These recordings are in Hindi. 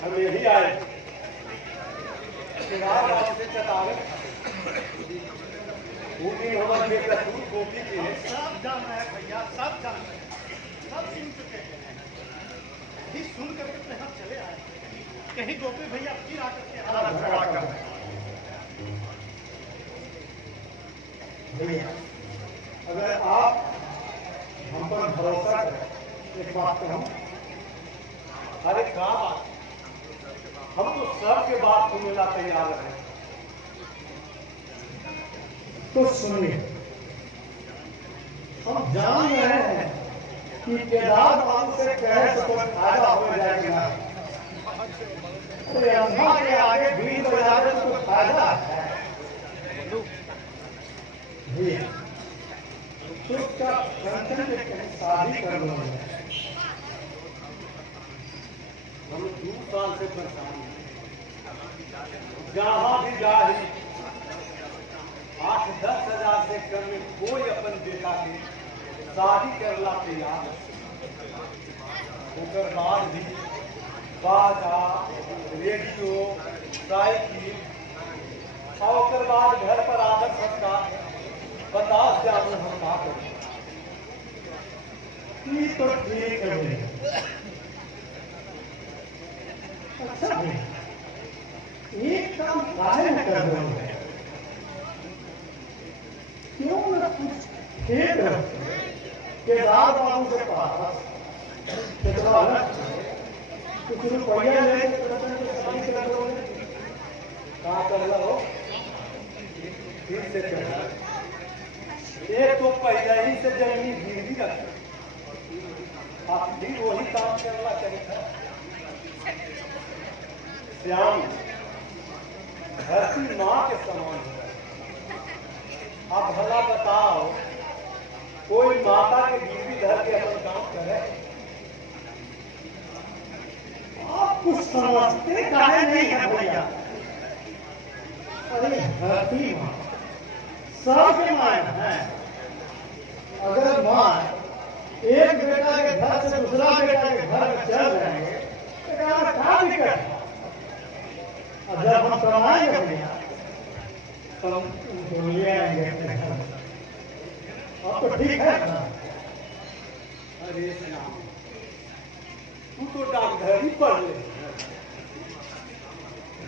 हम यही आए से चतावे वो भी हमारे बेटा दूध गोपी की है। सब जान रहे हैं भैया, सब जान रहे हैं, सब सुन चुके हैं। ही सुन करके तो हम चले आए, कहीं गोपी भैया फिर आकर के हमारा झगड़ा कर रहे हैं। भैया अगर आप हम पर भरोसा करें, एक बात कहूं, अरे क्या बात, हम तो सबके बात सुनने ला तैयार हैं। तो सुनिए, हम जान रहे हैं कि केदार बाबू से कहे तो कोई फायदा हो जाएगा। अरे अंधा के आगे भीड़ बजा दे तो कोई फायदा है। चुपचाप शादी कर लो। हम 2 साल से परेशान हैं, जहां भी जाए 8-10 हजार से कम में कोई अपन बेटा के शादी करला तैयार। उसके बाद भी बाजा, रेडियो, साइकिल और उसके बाद घर पर आदर सत्कार, 50 जामुन हम ना करें। तो ठीक है। अच्छा एक काम काहे न कर रहे हैं, क्यों न कुछ खेत केदार बाबू के पास कुछ रुपया ले कहा कर लो, फिर से कर। एक तो पहले ही से जमीन गिरवी रखा, आप भी वही काम करना चाहिए। श्याम धरती माँ के समान है। आप भला बताओ, कोई माता के गिरवी धर के अपन काम करे? आप कुछ समझते काहे नहीं है भैया? अरे धरती माँ सबके माँ है। अगर माँ एक बेटा के घर से दूसरा बेटा के घर में चल जाएंगे तो क्या दिक्कत है? और जब हम कमाएंगे भैया तो हम दुनिया आएंगे। अब तो ठीक है ना? अरे तू तो डॉक्टरी पढ़ ले,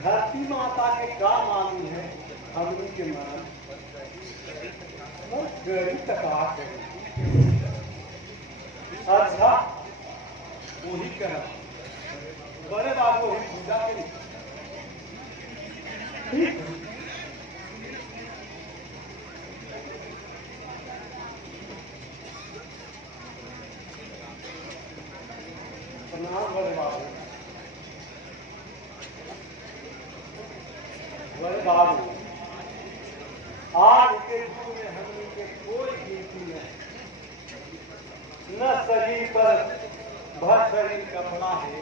धरती माता के का मालूम है हमनी के मन गरीब तका। अच्छा वही करा, बड़े बाबू वही पूजा के ठीक है। बड़े बाबू, बड़े बाबू, आज के युग में हमने के कोई गिनती नहीं, न शरीर पर भर शरीर कपड़ा है,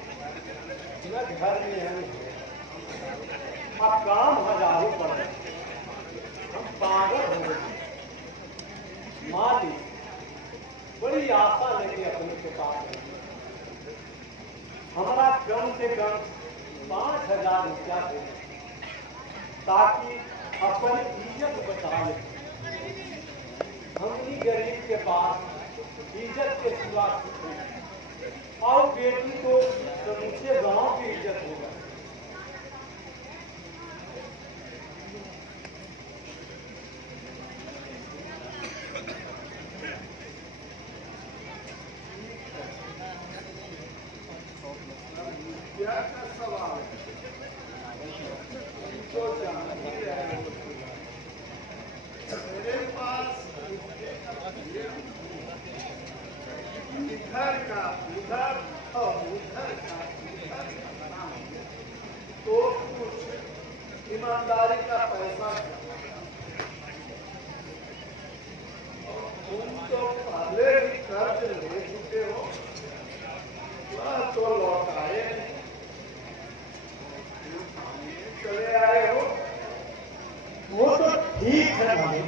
न घर में हम है। अब काम हजारों पर है, हम पागल हो गए। मालिक बड़ी आशा लेके अपने के पास हमारा कम से कम 5000 रुपया दे, ताकि अपनी इज्जत बचा ले। हमनी गरीब के पास इज्जत के सिवा और बेटी को समूचे गांव की इज्जत होगा। मेरे पास इधर का उधर और उधर का इधर तो कुछ ईमानदारी का पैसा तुम तो पहले ही कर्ज ले चुके हो, तो लौटाए चले आए हो। वो तो ठीक है भाई,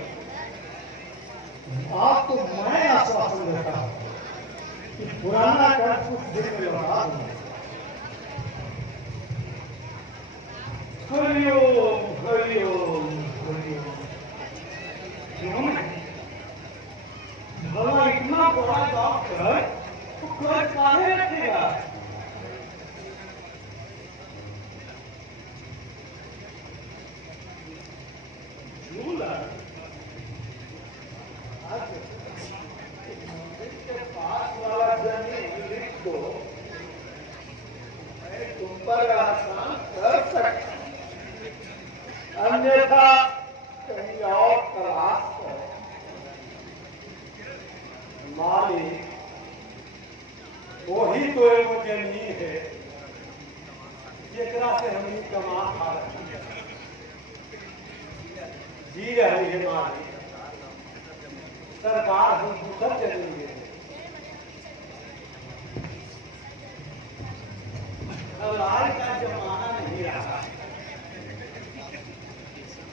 आपको मैं आश्वासन देता हूँ कि पुराना कर्ज कुछ दिन में लौटा पर आसान कर सकता, अन्यथा कहीं और तलाश कर। मालिक वही तो एगो जमीन है जेकरा से हम कमा खा रहे हैं, जी रही है मालिक। सरकार हमको सब जमीन दे रही है। लाल का जमाना नहीं रहा।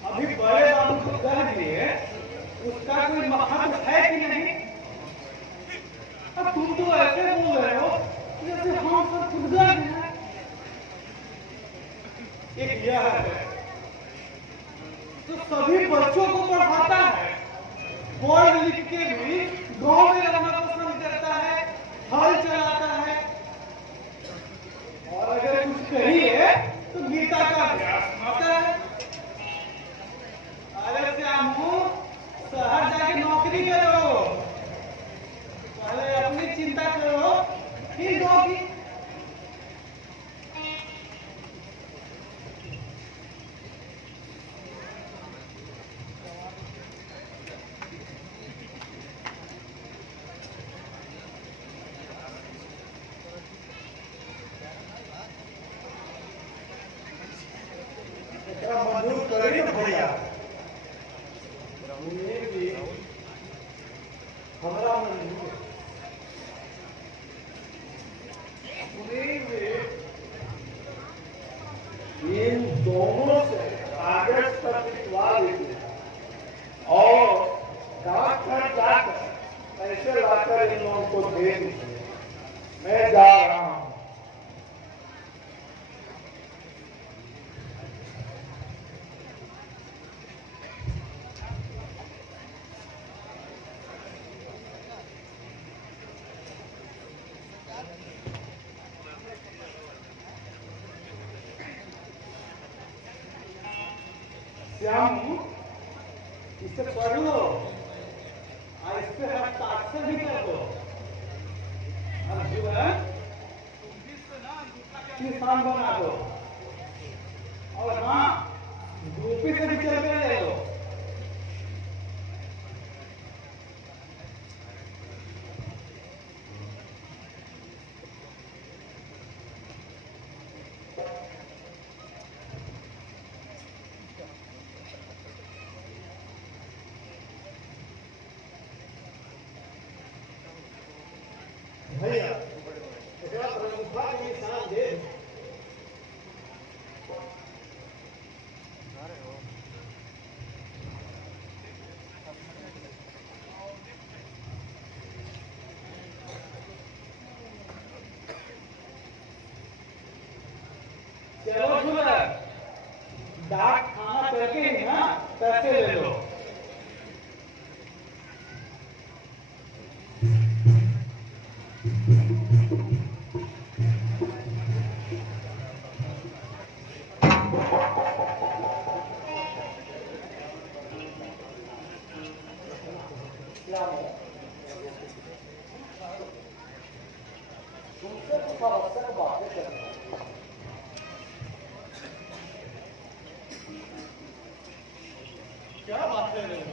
अभी बड़े बाबू को कर दिए, उसका कोई महत्व है कि नहीं? अब तुम तो ऐसे बोल रहे हो जैसे हम सब खुद गए हैं। एक यह है तो सभी बच्चों को पढ़ाता है, पढ़ लिख के भी गांव में रहना पसंद करता है, हल चलाता है, और अगर कुछ कहिए तो गीता का अभ्यास आता है। अरे श्यामू, शहर जाके नौकरी करो, पहले अपनी चिंता करो, फिर होगी। मजदूर करी ना भैया, भी हमारा मन नहीं है। इन दोनों से कागज पर लिखवा लीजिए और डाकघर जाकर पैसे लाकर इन लोगों को दे दीजिए। मैं जा रहा हूँ। श्याम, इसे पढ़ लो और इस पे हस्ताक्षर भी कर दो। और जीवन किसान बना दो, और हाँ, यूपी से भी चल के ले लो। भैया दे चलो सुधर, डाक खाना करके ही ना पैसे ले लो। तुमसे कुछ आवश्यक बातें करना। क्या बात कर रहे हो?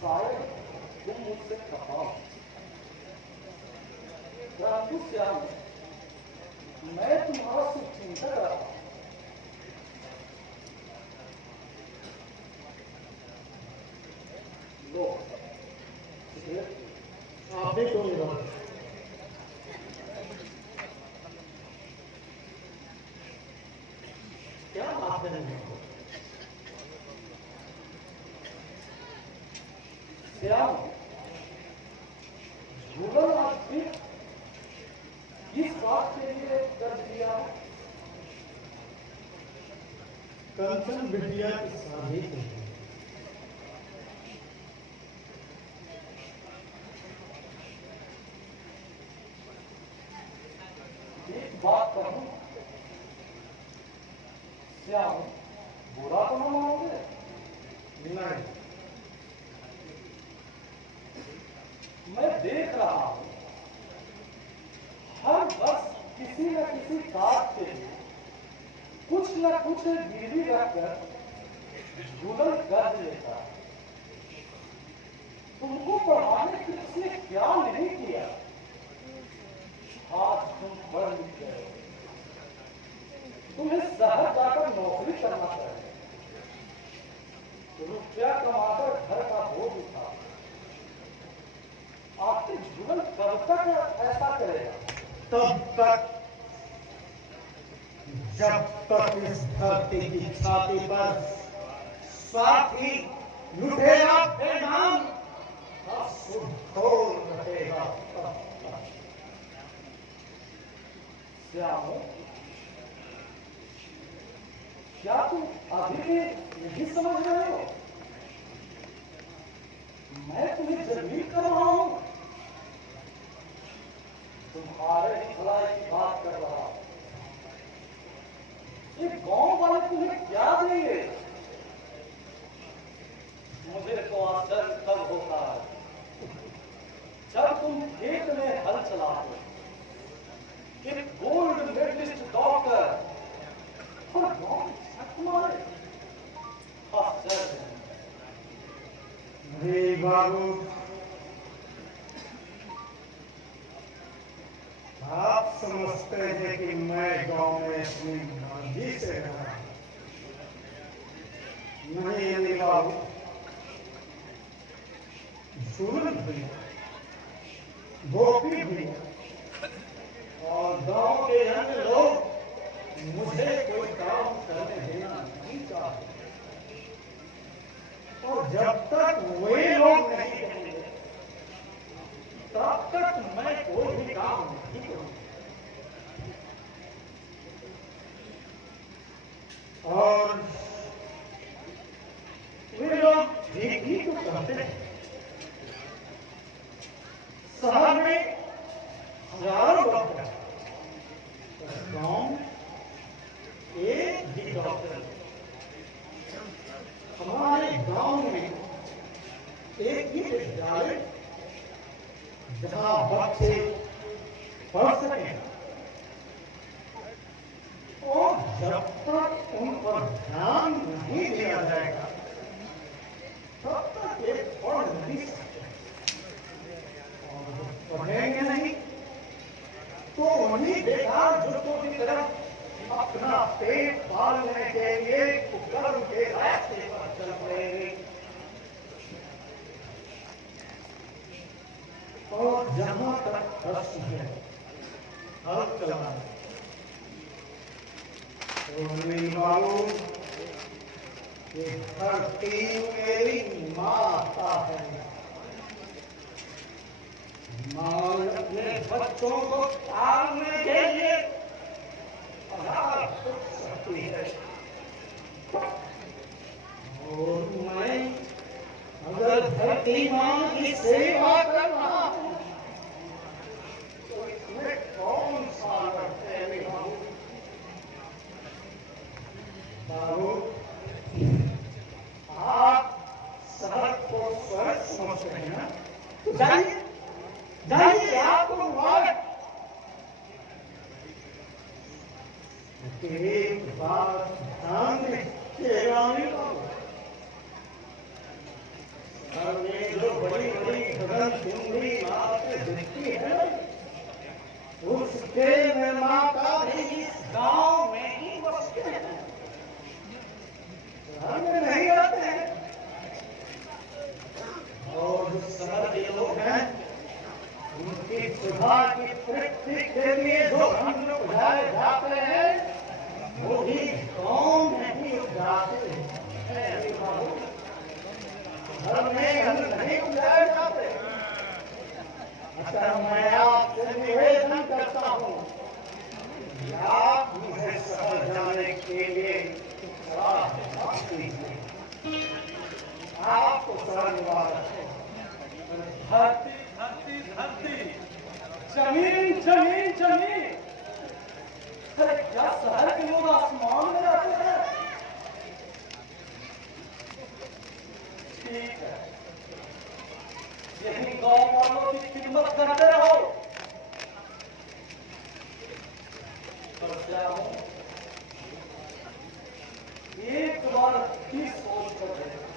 शायद तुम मुझसे कहो, श्याम, मैं तुम्हारा शुभचिंतक रहा हूं। लो, आप भी तो लो। क्या बात कर रहे हो? श्याम, गूगल आपकी किस बात के लिए कर दिया? कंचन बिटिया की शादी के लिए। एक बात कहूं श्याम, बुरा तो न मानोगे? नहीं, कुछ न कुछ गिरवी रखकर जुगल कर लेता। तुमको पढ़ाने के लिए उसने क्या नहीं किया। आज तुम पढ़ लिख गए, तुम्हें शहर जाकर नौकरी करना चाहिए, रुपया कमाकर घर का बोझ उठा। आखिर जुगल कब तक ऐसा करेगा? तब तक जब तक इस धरती की छाती पर साथी लुटेरा बेनाम असुरखोर रहेगा। श्यामो, क्या तुम अभी भी नहीं समझ रहे हो? मैं तुम्हें जमीन कर रहा हूं, तुम्हारे भलाई की बात कर रहा हूं। ये गांव वाले तुम्हें क्या देंगे? मुझे तो आश्चर्य तब होता है जब तुम खेत में हल चलाते, एक गोल्ड मेडलिस्ट डॉक्टर और गांव तुम्हारे आश्चर्य है। अरे बाबू, आप समझते हैं कि मैं गांव में अपनी मर्जी से रहा? नहीं अली बाबू, सूरज भैया, गोपी भैया और गांव के अन्य लोग मुझे कोई काम करने देना नहीं चाहते। और जब तक वे लोग नहीं करेंगे तब तक मैं कोई भी काम नहीं करूंगा। और वे लोग ठीक ही तो करते हैं। शहर में हजारों डॉक्टर, गांव एक भी डॉक्टर। हमारे गांव में एक ही विद्यालय जहां बच्चे पढ़ सकें, और जब तक उन पर ध्यान नहीं दिया जाएगा तब तक ये पढ़ नहीं सकते। और पढ़ेंगे नहीं तो उन्हीं बेकार जुटों की तरफ अपना पेट पालने के लिए कुकर्म के रास्ते पर चल पड़ेंगे। और जहां तक प्रश्न है हल चलाना, तो मेरी बाबू, ये धरती मेरी माता है। मां अपने बच्चों को पालने के लिए सकती है, और मैं अगर धरती मां की सेवा कर रहा हूं तो इसमें कौन सा अर्थ है मेरे बाबू? बाबू, आप शहर को स्वर्ग समझते हैं ना? तो जाइए जाइए, आपको मुबारक। एक बात ध्यान में जो बड़ी बड़ी गगन चुंबी इमारतें दिखती है, उसके निर्माता भी इस गांव में ही बसते हैं, शहर में नहीं रहते हैं। और जो शहर के लोग हैं, उनकी सुधार की तृप्ति के लिए जो अन्न उगाए जाते हैं वो भी गांव में ही उगाते हैं। घर में अन्न नहीं उगाए जाते। अतः मैं आपसे निवेदन करता हूँ कि आप मुझे शहर जाने के लिए सलाह दीजिए। आपको धन्यवाद। धरती धरती धरती, जमीन जमीन जमीन। अरे क्या शहर के लोग आसमान में रहते हैं? ठीक है, यही गांव वालों की खिदमत करते रहो। पर क्या हो, एक बार अच्छी सोच कर देखो।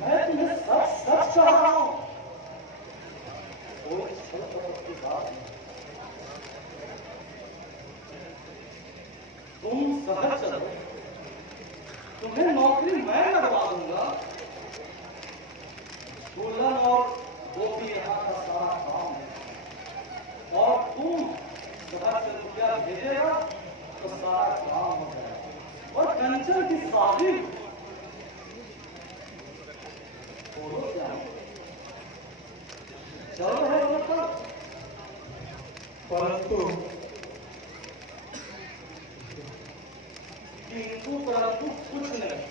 मैं तुम्हें सच सच कह रहा हूं, कोई छल कपट की बात नहीं। तुम सहज चलो, तुम्हें नौकरी मैं लगवा दूंगा। दुल्हन और वो भी यहाँ का सारा काम है, और तुम सहज से रुपया भेजेगा तो सारा काम हो जाएगा। और कंचन की शादी चल रहे हो पर, परंतु कुछ नहीं,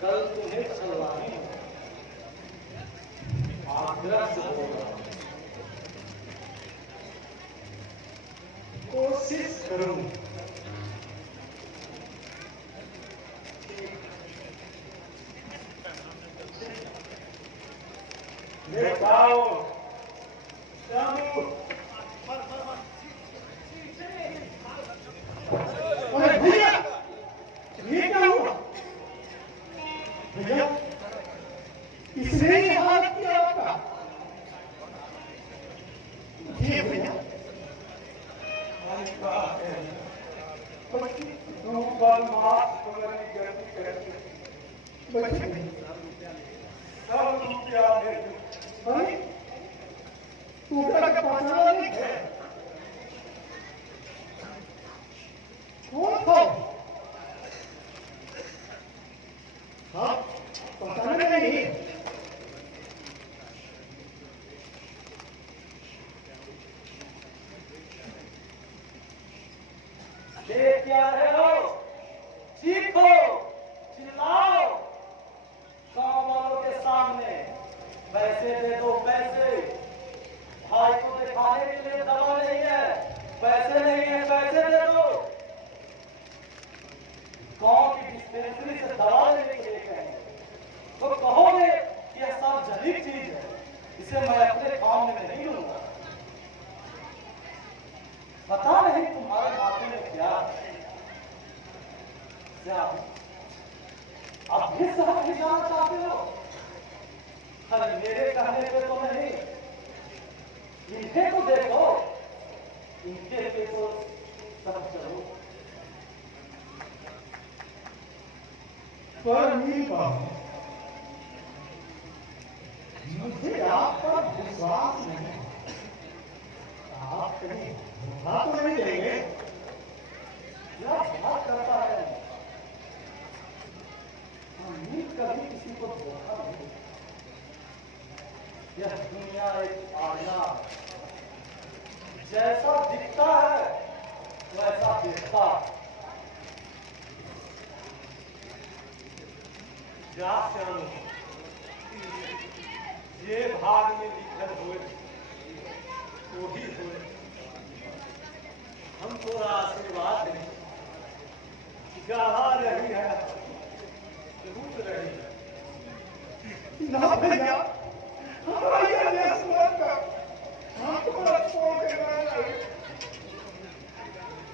कल तुम्हें चलवानी है। आग्रह से बोल रहा हूं, कोशिश करूं बताओ। अरे भैया, ये क्या हुआ? भैया, इसने ये हालत किया आपका? ये भैया, तू का पहचाना नहीं है? कौन था? हाँ, पहचाना नहीं। देख क्या रहे हो? चीखो, चिल्लाओ गांव वालों के सामने। पैसे दे दो, पैसे। भाई को दिखाने के लिए दवा नहीं है, पैसे नहीं है, पैसे दे दो। गांव की डिस्पेंसरी से दवा लेने के लिए कहेंगे तो कहोगे कि यह सार्वजनिक चीज है, इसे मैं अपने काम में नहीं लूंगा। पता नहीं तुम्हारे माथे में क्या है। अब भी साहब नहीं जाना चाहते हो? अरे मेरे कहने पे तो नहीं, इनके तो देखो, इनके पे तो सब चलो। पर मुझे आप पर विश्वास नहीं। आप कहीं धोखा तो नहीं देंगे? यह बात करता है, अमीर कभी किसी को धोखा नहीं। यह दुनिया एक आईना, जैसा दिखता है वैसा दिखता। ये भाग में लिखल हुए तो ही हुए। हम थोड़ा आशीर्वाद दें, गढ़ा रही है, रूप रही है। ना भैया, हमारा ये देश का हाथ पर छोड़ के ना जाए,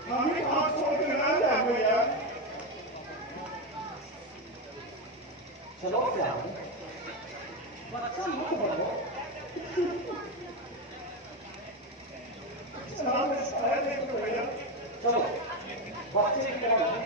हम ही हाथ छोड़ के ना जाए भैया। चलो क्या बच्चा मत बनो। चलो बच्चे की तरह